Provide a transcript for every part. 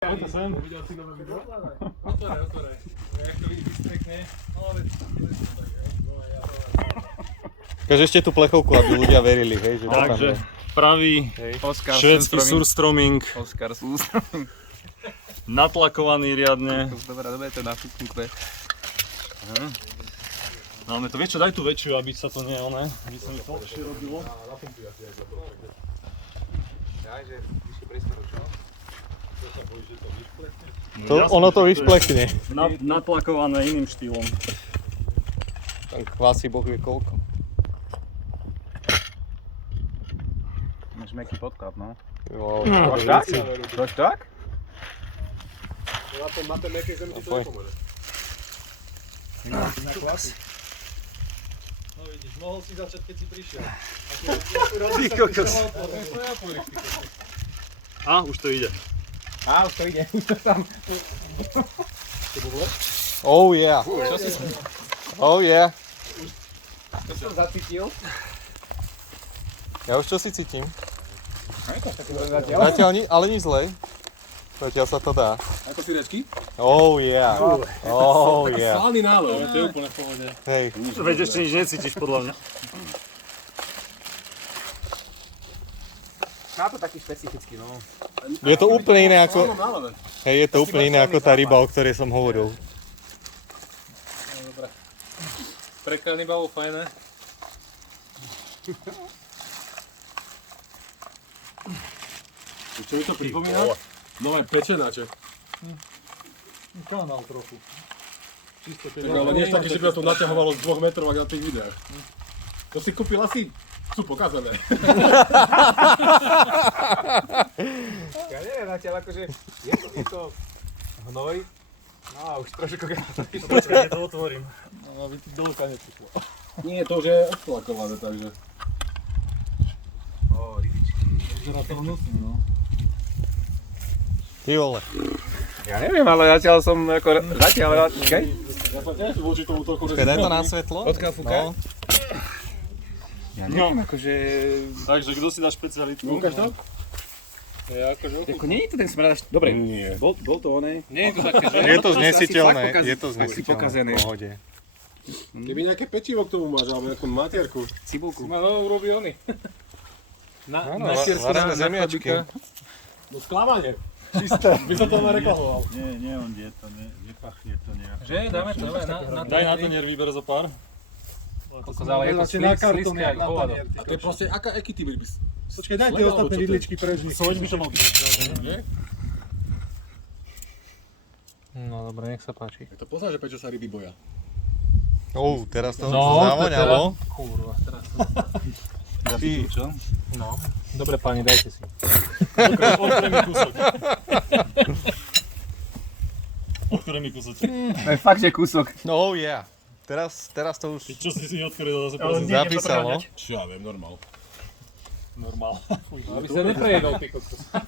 Poďte sem. Uvidel si nové video? Otvoraj. Jak to vystrekne, ale... Takže ešte tú plechovku, aby ľudia verili, hej, že Takže pravý švédsky surstroming. Oskar surstroming. Natlakovaný riadne. Dobre, to je na fúknuté. Máme to, vieš čo, daj tú väčšiu, aby sa to aby sa mi to lepšie robilo. Ono to vyšplechne. Natlakované iným štýlom. Tam kvásí boh vie koľko. Máš mäkký podklad, no. Wow, Tož tak? Na tej mäkkej zemi ti to nepomôže. Na klasy. No vidíš, mohol si začať, keď si prišiel. Ty kokos. A, už to ide. Á, už to ide, už to tam. Oh yeah. Oh yeah. To som zacítil. Ja už čo si cítim. Zatiaľ. Zatiaľ ale nič zlej. Zatiaľ sa to dá. Ako syrečky? Oh yeah. Oh Taký yeah. slávny nálev, to je úplne v pohode. Hej. Veď ešte nič necítiš podľa mňa. Má to taký špecifický, no. Je to úplne iné ako... V slávnom náleve. Hej, je to úplne iné ako tá ryba, o ktorej som hovoril. Dobre. Pre kanibalov fajné. Čo mi to pripomína? Nové pečenáče. Kanál trochu. Čisto keď... Ale nie je také, že by to naťahovalo z 2 metrov, ako na tých videách. To si kúpil asi, sú pokazané. Ja neviem, zatiaľ akože je to hnoj. No a už trošku taký Počkaj, to otvorím. No, aby ti do oka neprišlo. Nie je to, že je odtlakované, takže. Ó, rybičky. Že na to hnusný, no. Ty vole. Ja neviem, ale zatiaľ som ako... Zatiaľ, čakaj. Ja sa tiež voči tomu toľko Počkaj, daj to na svetlo. Odkiaľ fúka? No. Ja neviem, akože... Takže kto si dá špecialitku? Ukáž to? Ja akože Ako nie je to ten smrad až... Dobre, Nie. bol to oné. Nie je to také, že? Je to Asi znesiteľné. fakt Je to asi pokazené. znesiteľné. V pohode. Keby nejaké pečivo k tomu máš, alebo nejakú matierku. Cibulku. No, urobí oni. Áno, varené zemiačky. No sklamanie. Čisté. By sa to len reklamoval. Nie, on je to, nepachne to nejak. Že? Dáme to, Daj na ten vyber zo pár. Ale je to slízke ako hovado. A to je proste, aký typ ryby? Počkaj, daj tie ostatné vidličky prežni. Soď by to mal byť. No dobre, nech sa páči. To poznáš, že prečo sa ryby boja? Teraz to No, zavoňalo. Kurva, teraz to... Ty. Čo? No. Dobre páni, dajte si. Otvore mi kúsok. Otvore mi kúsok. To je fakt, že kúsok. Oh yeah. Teraz to už Čo si otvoril zase prosím? zapísal, no. Čo ja viem, normál. Normál. Aby sa neprejedol, ty kokos. Tak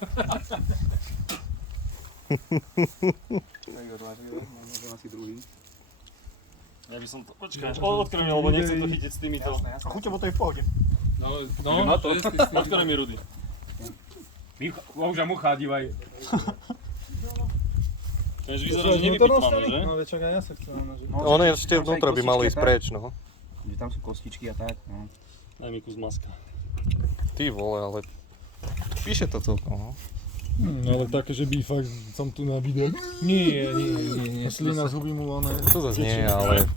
odvážil, možno asi druhý. Ja by som to... Počkaj, odkrmil, lebo nechcem to chytiť s týmito. A chuťovo to je v pohode. No, to je s tým. Odkrmi mi rudy. Bohuža mucha, dívaj. Tež vyzerá, že nevypitvaný, že? No veď čakaj, ja sa chcem nažiť. On je ešte vnútra by mal ísť preč, no. Že tam sú kostičky a tak, no. Daj mi kus maska. Ty vole, ale píše to celkom, no. Ale také, že by fakt som tu na videu. Nie. Slina z huby mu oné. To zase nie, ale...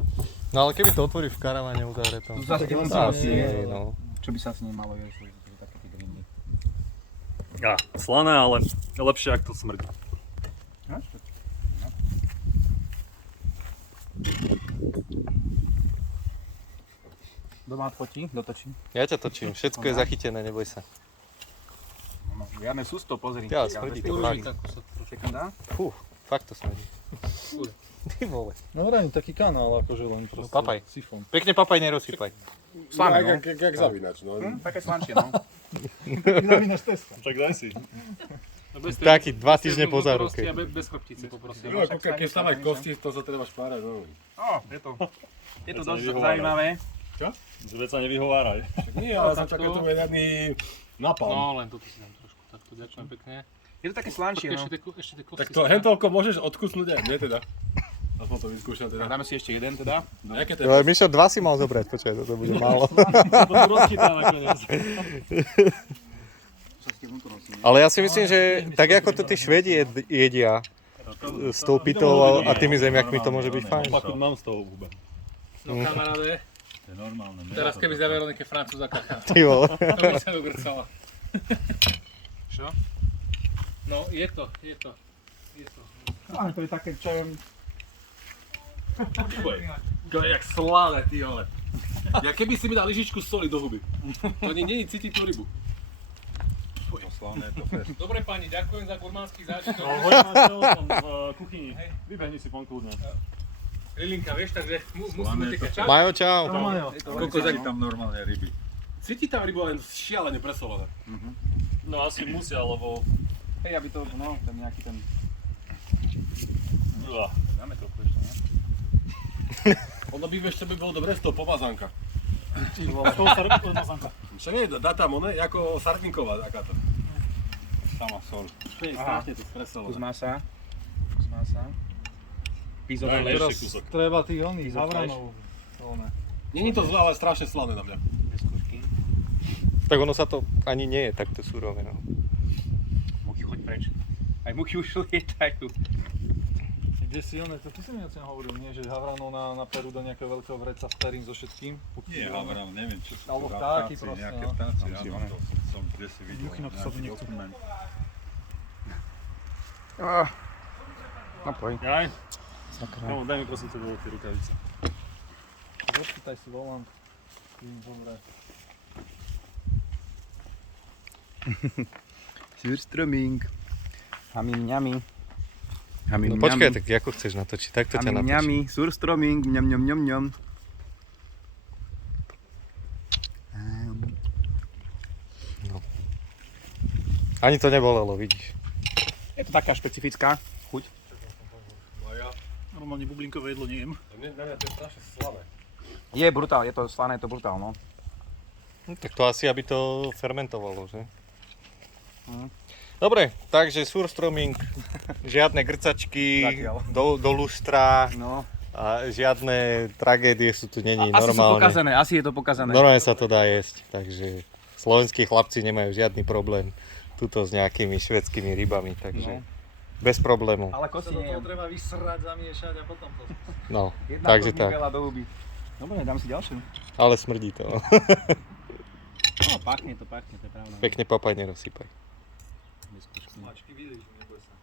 No ale keby to otvorí v karavane udáre to... Zase on To asi nie, no. Čo by sa s ním malo jesť, že to sú také tie grindy. Slané, ale lepšie, ak to smrdí. No, čo? Doma fotí, dotočím. Ja ťa točím, všetko je zachytené, neboj sa. No, žiadne sústo, pozri. Ja, smrdí to fakt. Sekunda. Fú, fakt to smrdí. Ty vole. No hraní taký kanál, akože len proste Papaj. sifón. Pekne papaj nerozsypaj. Slané, no. Jak zavinač, no. Také slančie, no. Vynáš testo. Tak daj si. Taký 2 týždne po záruke. Bez chrbtice poprosím. No, keď stávať kosti, to sa treba špárať, no. Je to Veď sa dosť nevyhováraj. zaujímavé. Že veď sa nevyhováraj. Nie, ale som čakal, to bude žiadny napal. No len toto si dám trošku takto, ďakujem pekne. Je to také slanšie, no. Ešte tie kosti. Tak to hentoľko môžeš odkusnúť aj mne teda. Aspoň to vyskúšam teda. Dáme si ešte jeden teda. Jaké to Jo, Mišo, 2 si mal zobrať, počkaj, to bude málo. To tu rozchytá nakoniec. Ale ja si myslím, že tak ako to tí Švedi jedia s tou pitou a tými zemiakmi, to môže byť fajn. Pakud mám z toho huba. No kamaráde, To je normálne. teraz keby za Veronike Francúza kaká. Ty vole. To by sa dogrcala. Čo? No, je to. To je také, čo viem. To je jak slané, ty ale. Ja keby si mi dal lyžičku soli do huby. To nie cítiť tú rybu. Poslané to fest. Dobre pani, ďakujem za gurmánsky zážitok. Hoďme sa o tom v kuchyni. Vybehni si von kľudne. Lilinka, vieš, takže musíme tekať. Čau. Majo, čau. Koľko cíti tam normálne ryby? Cíti tam rybu len šialene presolané. No asi musia, lebo... Hej, aby to, no, ten nejaký ten... Dáme trochu ešte, ne? Ono by ešte by bolo dobre z toho pomazánka. Z toho sa rybko mazanka. Však nie, dá tam one, ako sardinková takáto. Sama sol. To je strašne to stresované. Kus masa. Daj ešte kúsok. Treba tých oných havranov. Není to zlé, ale strašne slané na mňa. Tak ono sa to ani nie je takto surové, no. Muchy, choď preč. Aj muchy už lietajú. Kde si oné, to ty si mi o tom hovoril, nie? Že havranov na Peru do nejakého veľkého vreca vterín so všetkým. Nie, havram, neviem, čo sú Alebo to vtáky vtáci, proste, nejaké no. vtáci, Tam si áno, one. to som kde si videl Muchy na to sa nejaký nechcú. dokument. No poď. Jaj. No, daj mi prosím tebe tie rukavice. Rozpýtaj si volant. Dobre. Surströmming. Hami mňami. Hami No počkaj, tak ako chceš natočiť? Takto ťa Hami natočí. mňami. Surströmming. Mňam, mňam, mňam, mňam. Ani to nebolelo, vidíš. Je to taká špecifická chuť. Normálne bublinkové jedlo nejem. Na mňa to je strašne slané. Je brutál, je to slané, je to brutál, no. No, tak to asi, aby to fermentovalo, že? Mhm. Dobre, takže surströmming, žiadne grcačky Zatiaľ. do lustra No. a žiadne tragédie sú tu není Asi sú normálne. pokazané, asi je to pokazané. Normálne sa to dá jesť, takže slovenskí chlapci nemajú žiadny problém tuto s nejakými švédskymi rybami, takže bez problémov. Ale kosti To nie je. treba vysrať, zamiešať a potom to... No, Jedna takže kost mi tak, veľa do huby. Dobre, dám si ďalšiu. ale smrdí to. No, pachne to, je pravda. Pekne papaj nerozsypaj. Mačky vylížu, neboj sa.